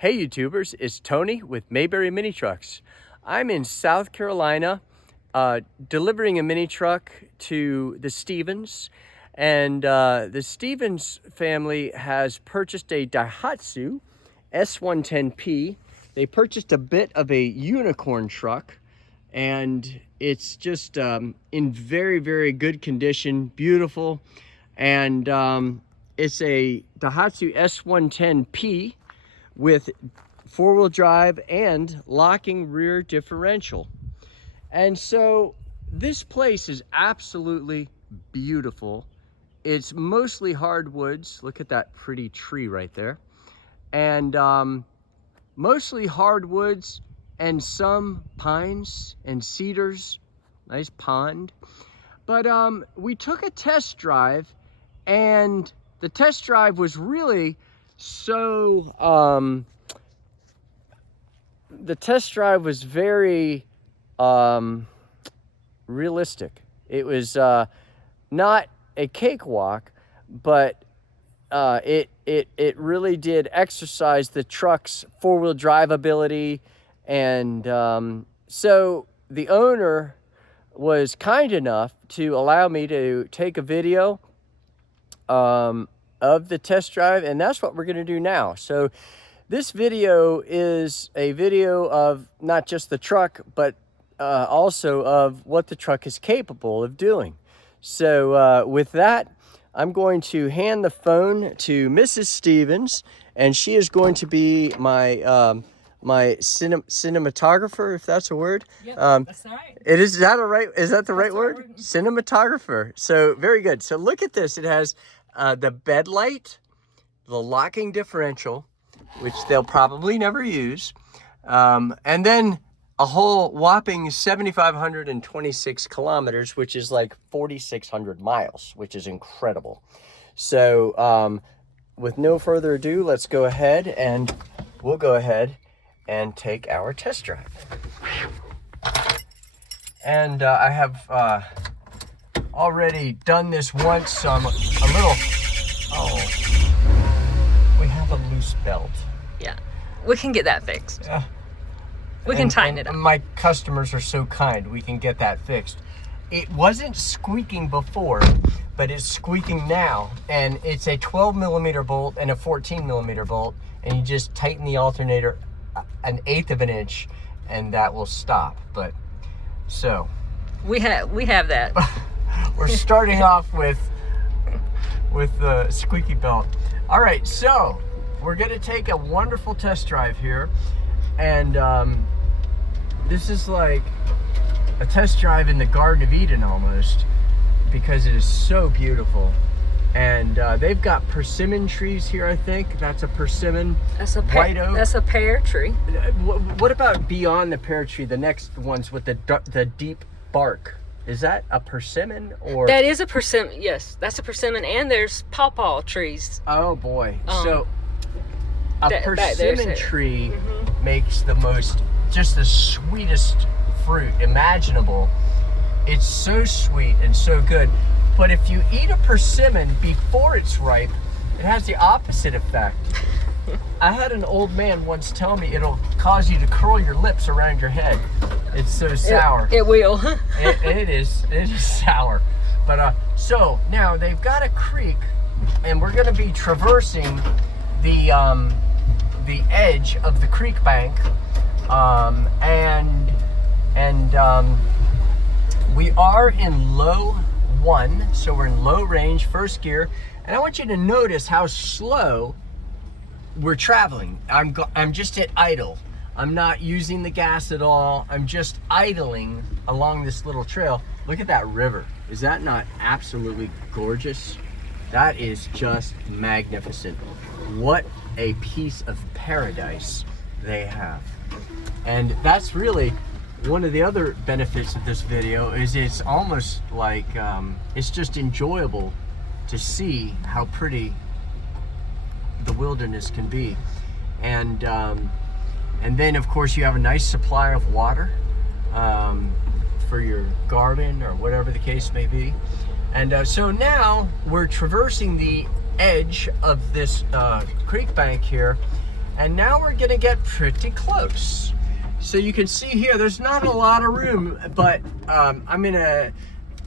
Hey YouTubers, it's Tony with Mayberry Mini Trucks. I'm in South Carolina delivering a mini truck to the Stevens, and the Stevens family has purchased a Daihatsu S110P. They purchased a bit of a unicorn truck, and it's just in very, very good condition, beautiful, and it's a Daihatsu S110P with four-wheel drive and locking rear differential. And so this place is absolutely beautiful. It's mostly hardwoods. Look at that pretty tree right there. And mostly hardwoods and some pines and cedars. Nice pond. But we took a test drive, and the test drive was really so the test drive was very realistic. It was not a cakewalk, but it really did exercise the truck's four-wheel drive ability. And so the owner was kind enough to allow me to take a video of the test drive, and that's what we're going to do now. So this video is a video of not just the truck, but also of what the truck is capable of doing. So with that, I'm going to hand the phone to Mrs. Stevens, and she is going to be my my cinematographer, if that's a word. Yep, that's right. It is that a right? Is that the right word? Cinematographer. So very good. So look at this. It has the bed light, the locking differential, which they'll probably never use, and then a whole whopping 7,526 kilometers, which is like 4,600 miles, which is incredible. So with no further ado, let's go ahead and we'll go ahead and take our test drive. And I have already done this once, so I'm a little, we have a loose belt. Yeah, we can get that fixed. Yeah. We can tighten it up. My customers are so kind, we can get that fixed. It wasn't squeaking before, but it's squeaking now. And it's a 12 millimeter bolt and a 14 millimeter bolt. And you just tighten the alternator 1/8 of an inch and that will stop. But so. We have that. We're starting off with the squeaky belt. All right, so we're gonna take a wonderful test drive here. And this is like a test drive in the Garden of Eden almost, because it is so beautiful. And they've got persimmon trees here, I think. That's a persimmon. That's a white oak. That's a pear tree. What about beyond the pear tree, the next ones with the deep bark? Is that a persimmon or? That is a persimmon, yes. That's a persimmon, and there's pawpaw trees. Oh boy. So a persimmon persimmon tree makes just the sweetest fruit imaginable. It's so sweet and so good. But if you eat a persimmon before it's ripe, it has the opposite effect. I had an old man once tell me it'll cause you to curl your lips around your head. It's so sour. It will. It is sour. But so now they've got a creek, and we're going to be traversing the edge of the creek bank, and we are in low 1, so we're in low range, first gear, and I want you to notice how slow we're traveling. I'm just at idle. I'm not using the gas at all. I'm just idling along this little trail. Look at that river. Is that not absolutely gorgeous? That is just magnificent. What a piece of paradise they have. And that's really one of the other benefits of this video, is it's almost like it's just enjoyable to see how pretty the wilderness can be. And then of course you have a nice supply of water for your garden or whatever the case may be. And so now we're traversing the edge of this creek bank here, And now we're gonna get pretty close. So you can see here, there's not a lot of room, but I'm gonna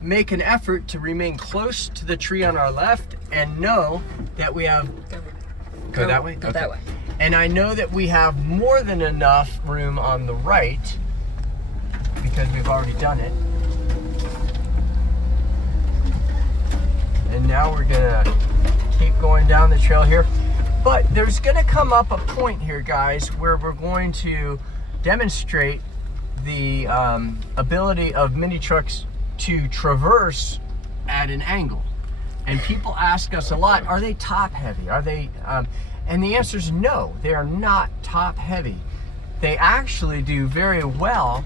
make an effort to remain close to the tree on our left and know that we have, go that way? Go that way. And I know that we have more than enough room on the right because we've already done it. And now we're gonna keep going down the trail here. But there's gonna come up a point here, guys, where we're going to demonstrate the ability of mini trucks to traverse at an angle. And people ask us a lot, are they top heavy? Are they, and the answer is no, they are not top heavy. They actually do very well,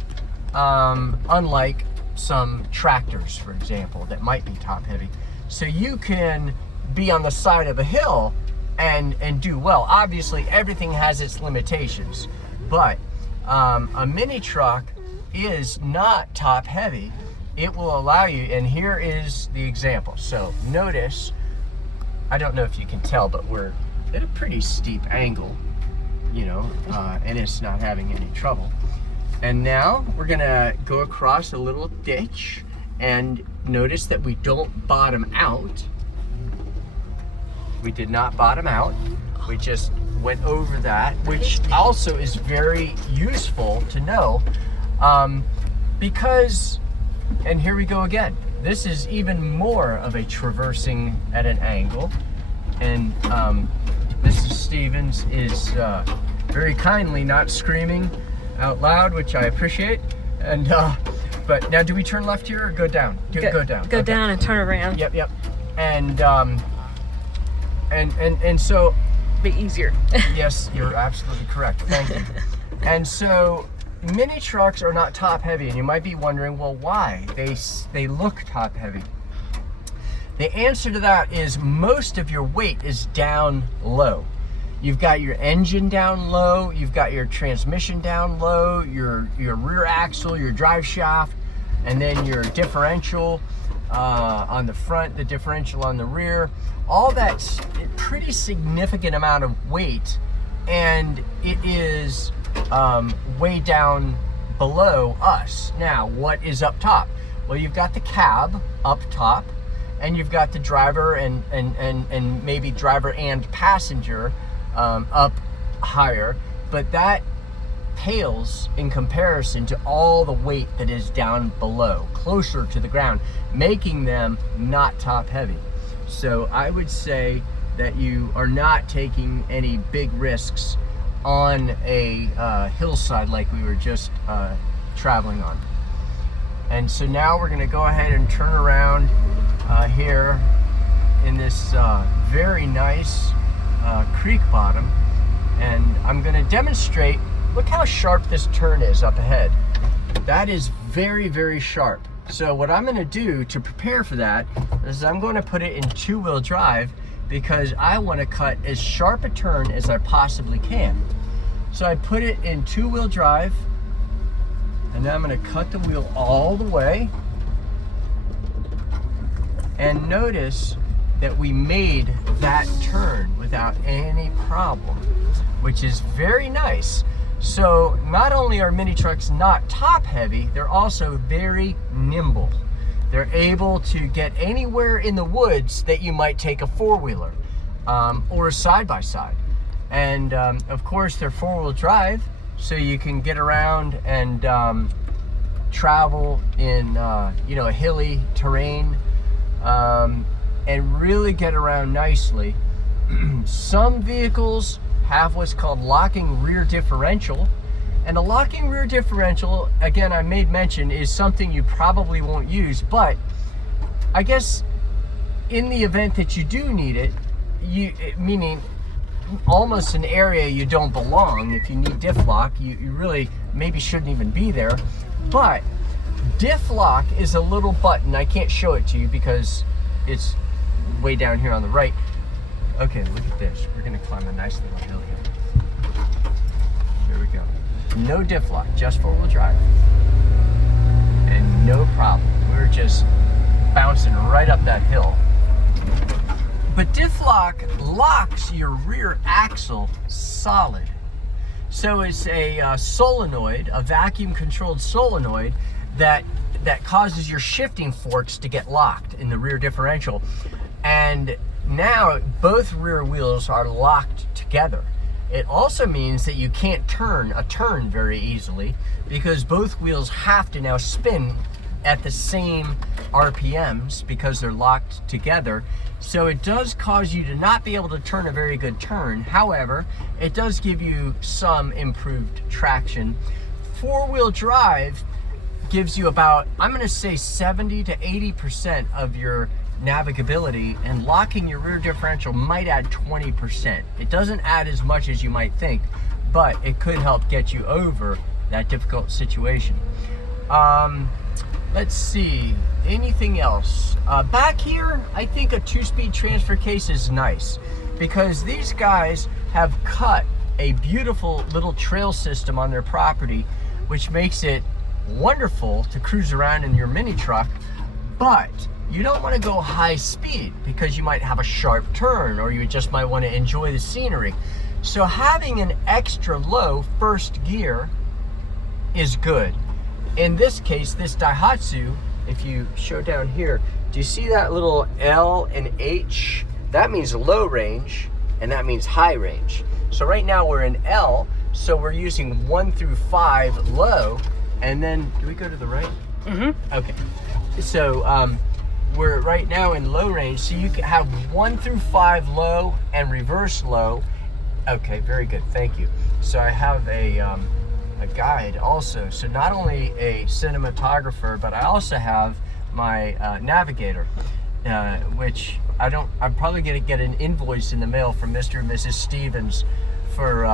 unlike some tractors, for example, that might be top heavy. So you can be on the side of a hill and do well. Obviously, everything has its limitations, but a mini truck is not top heavy. It will allow you, and here is the example. So notice, I don't know if you can tell, but we're at a pretty steep angle, you know, and it's not having any trouble. And now we're gonna go across a little ditch, and notice that we don't bottom out. We did not bottom out. We just went over that, which also is very useful to know, because, and here we go again. This is even more of a traversing at an angle. And Mrs. Stevens is very kindly not screaming out loud, which I appreciate. And but now, do we turn left here or go down? Go down. Go Okay. down and turn around. Yep. And so, Be easier. yes, you're absolutely correct. Thank you. And so, mini trucks are not top heavy, and you might be wondering, well, why? They look top heavy. The answer to that is most of your weight is down low. You've got your engine down low, you've got your transmission down low, your rear axle, your drive shaft, and then your differential on the front, the differential on the rear. All that's a pretty significant amount of weight, and it is way down below us. Now, what is up top? Well, you've got the cab up top, and you've got the driver and maybe driver and passenger up higher, but that pales in comparison to all the weight that is down below, closer to the ground, making them not top heavy. So I would say that you are not taking any big risks on a hillside like we were just traveling on. And so now we're gonna go ahead and turn around here in this very nice creek bottom, and I'm gonna demonstrate. Look how sharp this turn is up ahead. That is very, very sharp. So what I'm gonna do to prepare for that is I'm gonna put it in two-wheel drive, because I wanna cut as sharp a turn as I possibly can. So I put it in two-wheel drive, and now I'm gonna cut the wheel all the way. And notice that we made that turn without any problem, which is very nice. So not only are mini trucks not top heavy, they're also very nimble. They're able to get anywhere in the woods that you might take a four-wheeler or a side-by-side. And of course they're four-wheel drive, so you can get around and travel in a hilly terrain and really get around nicely. Some vehicles have what's called locking rear differential, and a locking rear differential, again, I made mention, is something you probably won't use, but I guess in the event that you do need it, meaning almost an area you don't belong, if you need diff lock, you really maybe shouldn't even be there. But diff lock is a little button. I can't show it to you because it's way down here on the right. Okay, look at this. We're gonna climb a nice little hill here. Here we go. No diff lock, just four-wheel drive. And no problem. We're just bouncing right up that hill. But Difflock locks your rear axle solid. So it's a solenoid, a vacuum-controlled solenoid that causes your shifting forks to get locked in the rear differential. And now both rear wheels are locked together. It also means that you can't turn a turn very easily because both wheels have to now spin at the same RPMs because they're locked together. So it does cause you to not be able to turn a very good turn. However, it does give you some improved traction. Four-wheel drive gives you about, I'm gonna say 70 to 80% of your navigability, and locking your rear differential might add 20%. It doesn't add as much as you might think, but it could help get you over that difficult situation. Let's see, anything else? Back here, I think a 2-speed transfer case is nice because these guys have cut a beautiful little trail system on their property, which makes it wonderful to cruise around in your mini truck, but you don't want to go high speed because you might have a sharp turn or you just might want to enjoy the scenery. So having an extra low first gear is good. In this case, this Daihatsu, if you show down here, do you see that little L and H? That means low range and that means high range. So right now we're in L, so we're using 1 through 5 low, and then, do we go to the right? Mm-hmm. Okay. So we're right now in low range, so you can have 1 through 5 low and reverse low. Okay, very good, thank you. So I have a guide also. So not only a cinematographer, but I also have my navigator, which I'm probably gonna get an invoice in the mail from Mr. and Mrs. Stevens for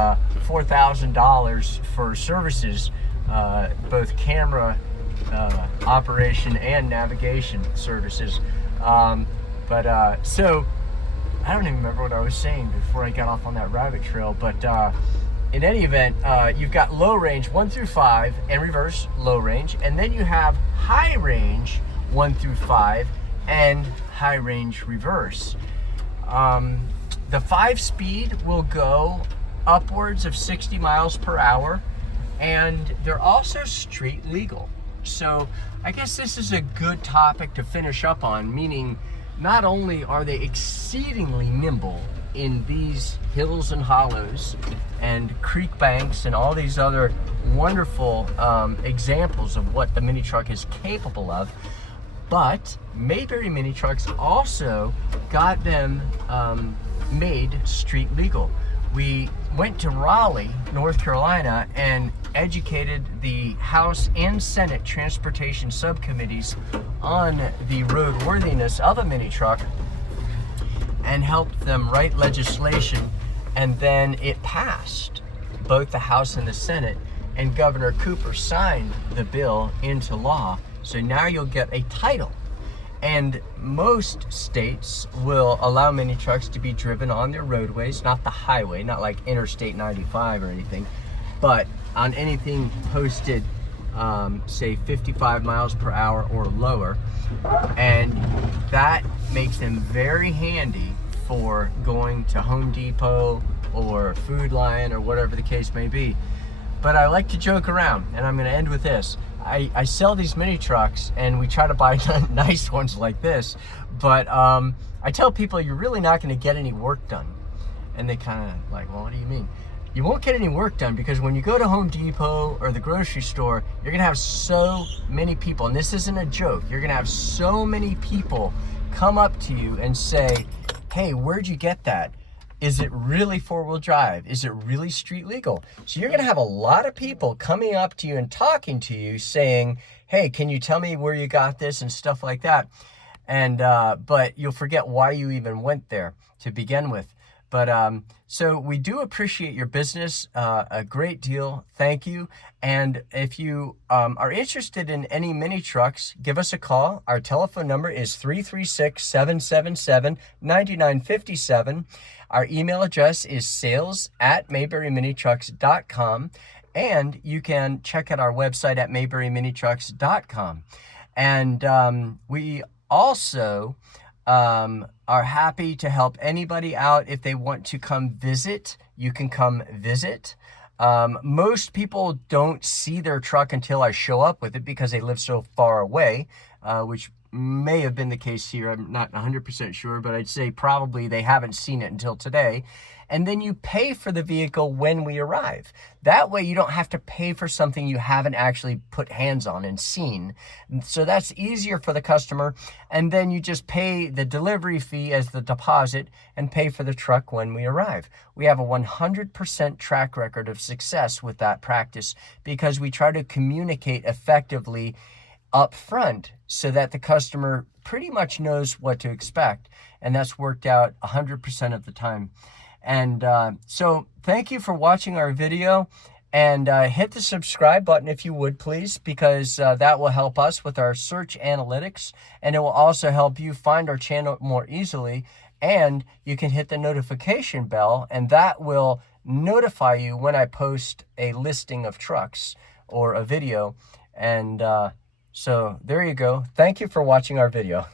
$4,000 for services, both camera operation and navigation services. So I don't even remember what I was saying before I got off on that rabbit trail, but in any event, you've got low range 1 through 5 and reverse low range, and then you have high range 1 through 5 and high range reverse. The 5-speed will go upwards of 60 miles per hour, and they're also street legal. So I guess this is a good topic to finish up on, meaning not only are they exceedingly nimble in these hills and hollows and creek banks and all these other wonderful examples of what the mini truck is capable of, but Mayberry Mini Trucks also got them made street legal. We went to Raleigh, North Carolina, and educated the House and Senate transportation subcommittees on the roadworthiness of a mini truck and helped them write legislation, and then it passed both the House and the Senate, and Governor Cooper signed the bill into law. So now you'll get a title. And most states will allow mini trucks to be driven on their roadways, not the highway, not like Interstate 95 or anything, but on anything posted, say 55 miles per hour or lower. And that makes them very handy for going to Home Depot or Food Lion or whatever the case may be. But I like to joke around, and I'm gonna end with this. I sell these mini trucks, and we try to buy nice ones like this, but I tell people you're really not gonna get any work done. And they kind of like, well, what do you mean? You won't get any work done because when you go to Home Depot or the grocery store, you're gonna have so many people, and this isn't a joke, you're gonna have so many people come up to you and say, hey, where'd you get that? Is it really four-wheel drive? Is it really street legal? So you're gonna have a lot of people coming up to you and talking to you saying, hey, can you tell me where you got this and stuff like that? And but you'll forget why you even went there to begin with. But so we do appreciate your business a great deal. Thank you. And if you are interested in any mini trucks, give us a call. Our telephone number is 336-777-9957. Our email address is sales@mayberryminitrucks.com. And you can check out our website at mayberryminitrucks.com. And we also are happy to help anybody out. If they want to come visit, you can come visit. Most people don't see their truck until I show up with it because they live so far away, which may have been the case here. I'm not 100% sure, but I'd say probably they haven't seen it until today. And then you pay for the vehicle when we arrive. That way you don't have to pay for something you haven't actually put hands on and seen. So that's easier for the customer. And then you just pay the delivery fee as the deposit and pay for the truck when we arrive. We have a 100% track record of success with that practice because we try to communicate effectively up front so that the customer pretty much knows what to expect. And that's worked out 100% of the time. And so thank you for watching our video, and hit the subscribe button if you would, please, because that will help us with our search analytics, and it will also help you find our channel more easily. And you can hit the notification bell, and that will notify you when I post a listing of trucks or a video. And so there you go. Thank you for watching our video.